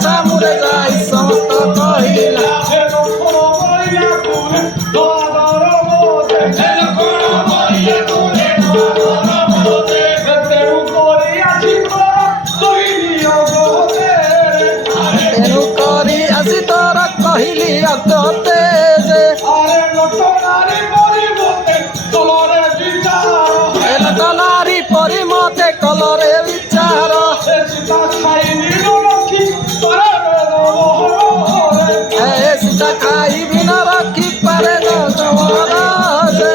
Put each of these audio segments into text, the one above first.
Samure jai samasta kahila tenu kori asi tora kahili agote je are lotonari porimote kolore vicharo lotonari porimote kolore vicharo sita khaini rakhi sita khai bina rakhi pare jawara je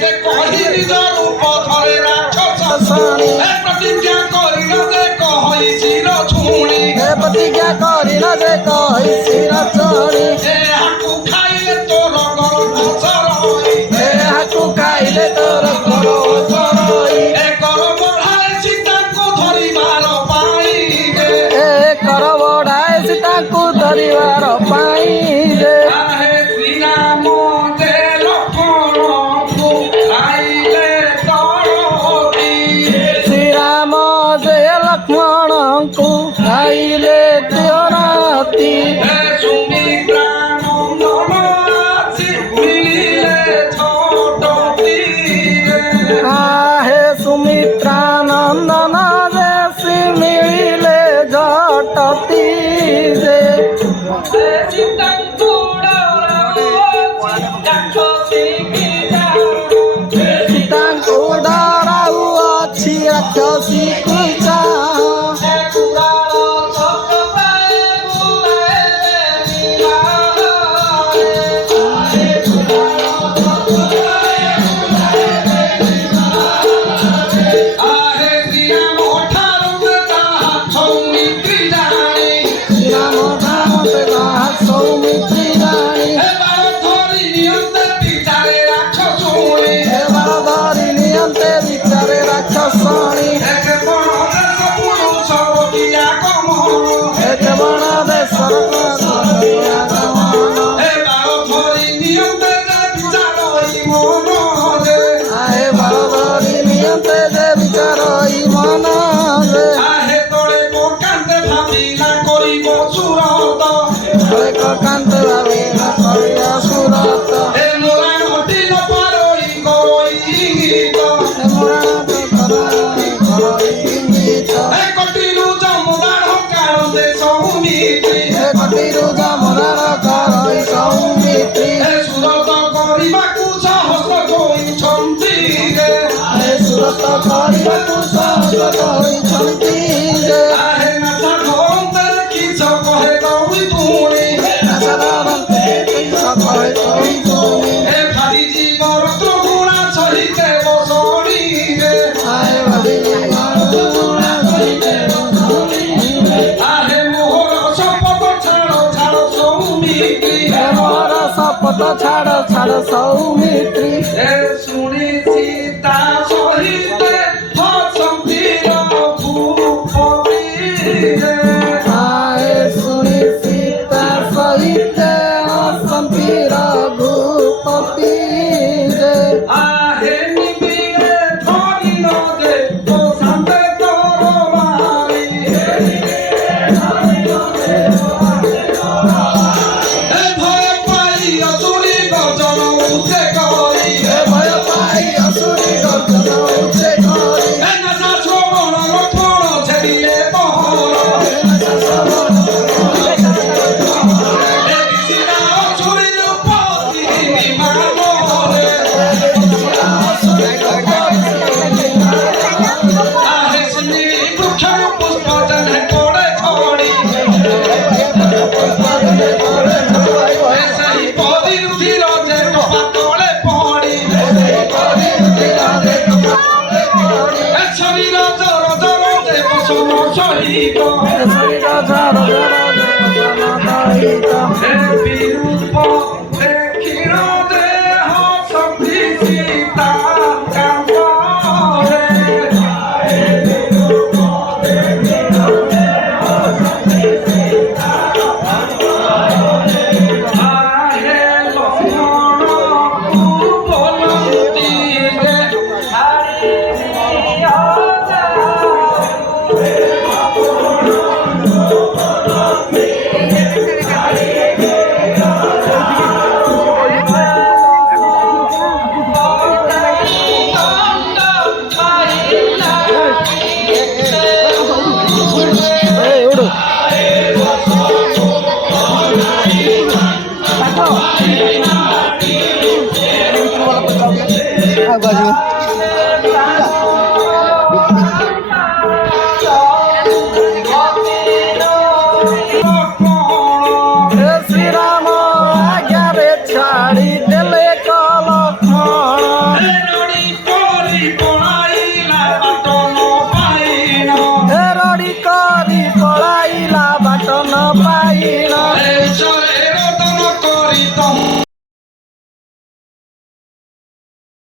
ke kahili rup thare rakshasani pratigya karina je kahai sira chuni pratigya karina je kahai sira chuni haku khaile tor gor bachara ପଟ ଛାଡ଼ ଛାଡ଼ ସୌମିତ୍ରୀ ଏ ଶୁଣି ସୀତା ସହିତେ ହସନ୍ତି ରଘୁପତି ଆଏ ଶୁଣି ସୀତା ସହିତେ ହସନ୍ତି ରଘୁପତି ଆହେ ନିବିଡ଼େ ଧରିଲ ଯେ ତୋ ସାନ୍ତେ ତୋର ବାରି ଏ ଭୟ ପାଇ ଅସୁରୀ ଗର୍ଜନ ଉଚ୍ଚେ କରି ଭୟ ପାଇ ଅସୁରୀ ଗର୍ଜନ ଉଚ୍ଚେ କରି ଏ ନାନା ଶ୍ରବଣ ଲକ୍ଷ୍ମଣ ଛେଡ଼ିଲେ ପହର ଏ ଦିଶିଲା ଅସୁରୀ ରୂପତି ମାନରେ ଆହେ ସିନି ବୃକ୍ଷର ପୁଷ୍ପ ଜନେ ପଡ଼େ ଛଡ଼ି ଏ ସେହି ପଦି ରୁଧିର ଯେ ଟପା ତଳେ ପଡ଼ି ଏ ଶରୀର ଜର ଜର ଯେ ବସନ ସହିବ ଏ ବିରୂପ ଦେଖିଲ ଯେ ହସନ୍ତି ସୀତା କାମରେ ଆହେ ଲକ୍ଷ୍ମଣକୁ ବୋଲନ୍ତି ଯେ